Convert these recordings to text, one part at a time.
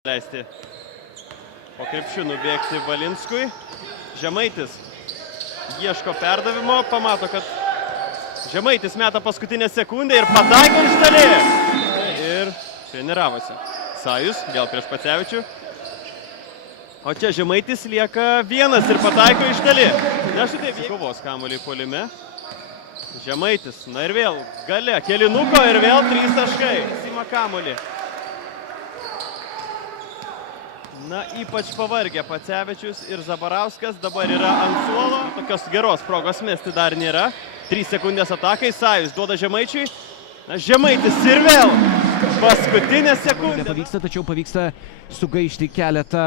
leisti po krepšių nubėgti Valinskui. Žemaitis ieško perdavimo, pamato, kad Žemaitis meta paskutinę sekundę ir pataiko iš toli. Ir treniravosi. Sajus vėl prieš Pacevičių. O čia Žemaitis lieka vienas ir pataiko iš toli. Nešutė kovos kamuolį puolime. Žemaitis, na ir vėl gale, kelinuko ir vėl 3 taškai. Sima kamuolį. Na, ypač pavargę Pacevičius ir Zabarauskas dabar yra ant suolo. Tokios geros progos mesti dar nėra. 3 sekundės atakai, Sajus duoda Žemaičiui. Na, Žemaitis ir vėl paskutinę sekundę. Nepavyksta, tačiau pavyksta sugaišti keletą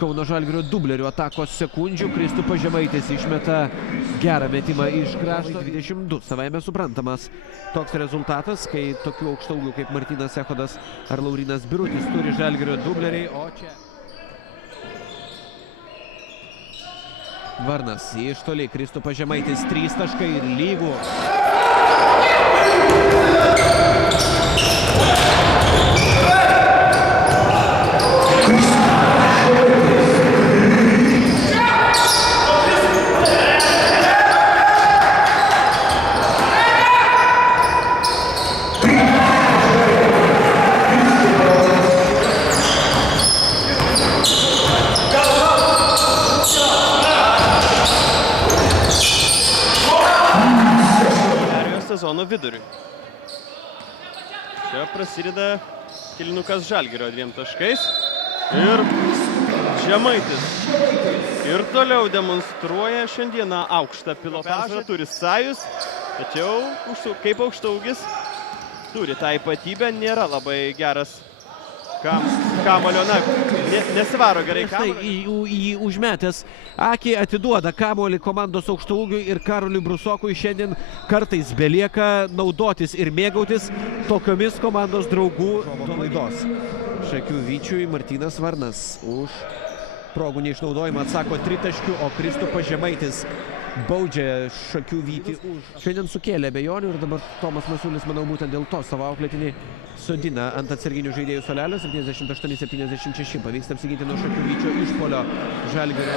Kauno Žalgirio dublerių atakos sekundžių. Kristupas Žemaitis išmeta gerą metimą iš krašto. 22, savaime suprantamas toks rezultatas, kai tokių aukštaugių kaip Martynas Echodas ar Laurinas Birutis turi Žalgirio dubleriai, o čia Varnas iš toli, Kristupas Žemaitis 3 taškai ir lygų. Sezono viduriui. Čia prasideda kilinukas Žalgirio 2 taškais. Ir Žemaitis. Ir toliau demonstruoja šiandieną aukštą pilotažą. Turi Sajus, tačiau kaip aukštaugis turi tą ypatybę, nėra labai geras kamulio, na, nesivaro gerai kamulio. Jį užmetęs akį atiduoda kamuolį komandos aukštaūgiui ir Karoliui Brusokui šiandien kartais belieka naudotis ir mėgautis tokiomis komandos draugų laidos. Šakių Vyčiui Martynas Varnas už progų neišnaudojimą atsako 3 taškių, o Kristupas Žemaitis baudžia Šakių Vytį. Šiandien sukėlė abejonių ir dabar Tomas Masiulis, manau, būtent dėl to savo auklėtinį sodina ant atsarginių žaidėjų suolelio. 78-76 pavyksta apsiginti nuo Šakių Vyčio išpuolio Žalgirio.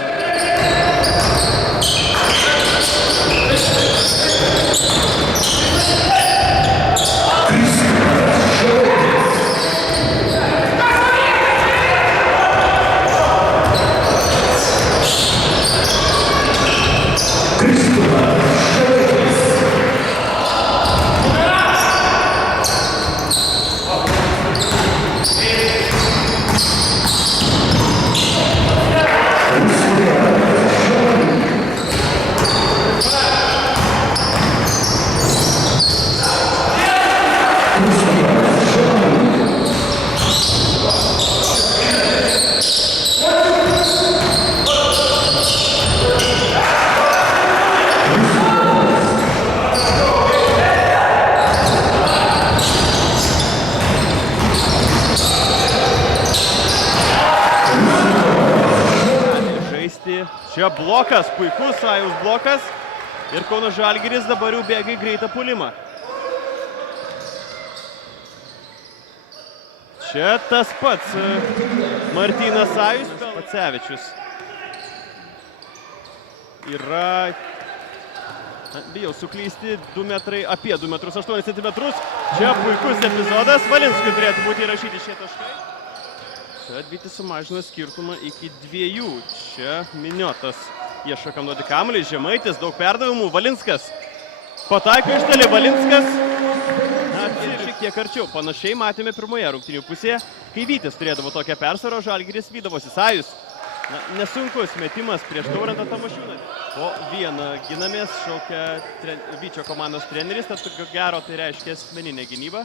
Čia blokas, puikus Sajaus blokas ir Kauno Žalgiris dabar jau bėga į greitą puolimą. Čia tas pats Martynas Sajus, Pacevičius. Yra, bijau suklysti, 2 metrai, apie 2 metrus 8 centimetrus. Čia puikus epizodas, Valinskui turėtų būti įrašyti šie taškai. Čia Vytis sumažino skirtumą iki 2. Čia Miniotas ieško kam duoti kamuolį. Žemaitis, daug perdavimų. Valinskas pataiko iš toli. Valinskas šiek tiek arčiau. Panašiai matėme pirmoje rungtynių pusėje, kai Vytis turėdavo tokią persvarą, Žalgiris vydavosi. Sajus. Nesunkus metimas prieš Taurantą Tamošiūną. Po 1 ginamės šaukia Vyčio komandos treneris, tad gero tai reiškia asmeninė gynyba.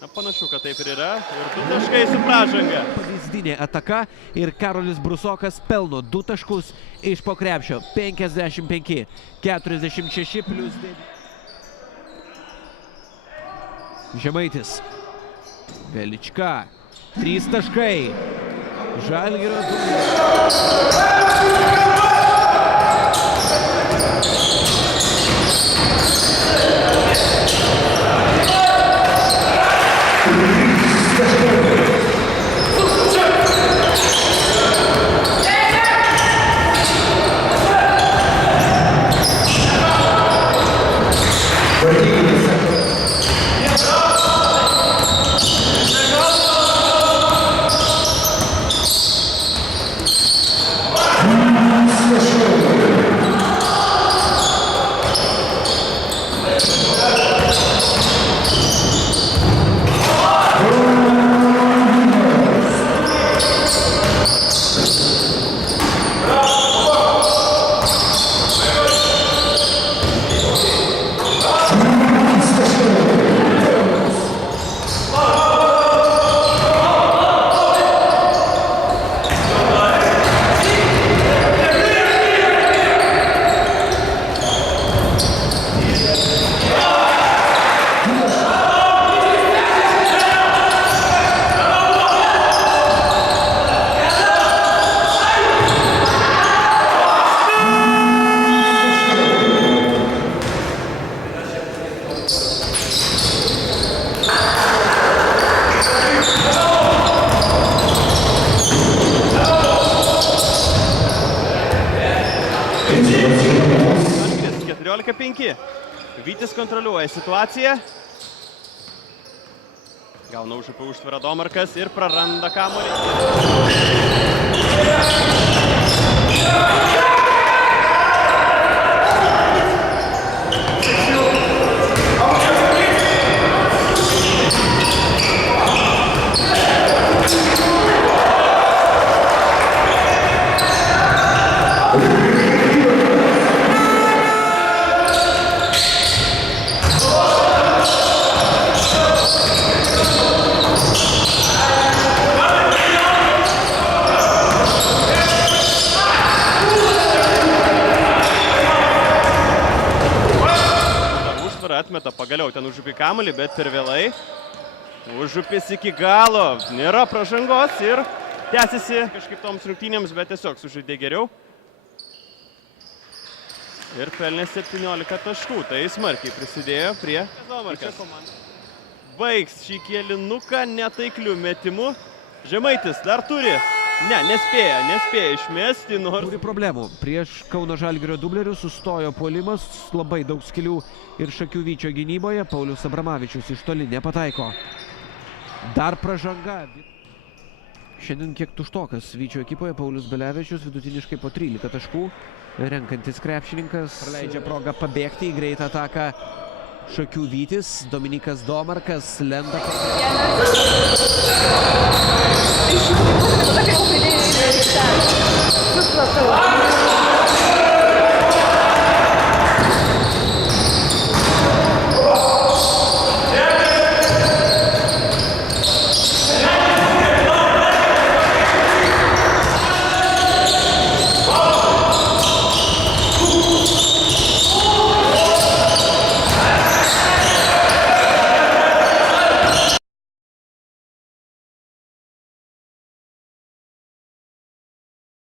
Na, panašu, kad taip ir yra. Ir 2 taškai su pražanga. Pavyzdinė ataka ir Karolis Brusokas pelno 2 taškus iš po krepšio. 55-46 + 9. Žemaitis. Velička. 3 taškai. Žalgirio 15-5. Vytis kontroliuoja situaciją. Gauna užupį užtvarą Domarkas ir praranda kamuolį. Atmeta pagaliau ten užupį kamuolį, bet per vėlai. Užupis iki galo. Nėra pražangos ir tęsiasi kažkaip toms rungtynėms, bet tiesiog sužaidė geriau. Ir pelnė 17 taškų. Tai smarkiai prisidėjo prie Domarkas. Baigs šį kėlinuką netaiklių metimų. Žemaitis dar turi. Ne, nespėja išmesti, nors... Turi problemų. Prieš Kauno Žalgirio dublerius sustojo puolimas, labai daug skylių ir šakių Vyčio gynyboje. Paulius Abramavičius iš toli nepataiko. Dar pražanga. Šiandien kiek tuštokas Vyčio ekipoje. Paulius Belevičius vidutiniškai po 13 taškų. Renkantis krepšininkas praleidžia progą pabėgti į greitą ataką. Šakių Vytis, Dominikas Domarkas lenda. Supratau.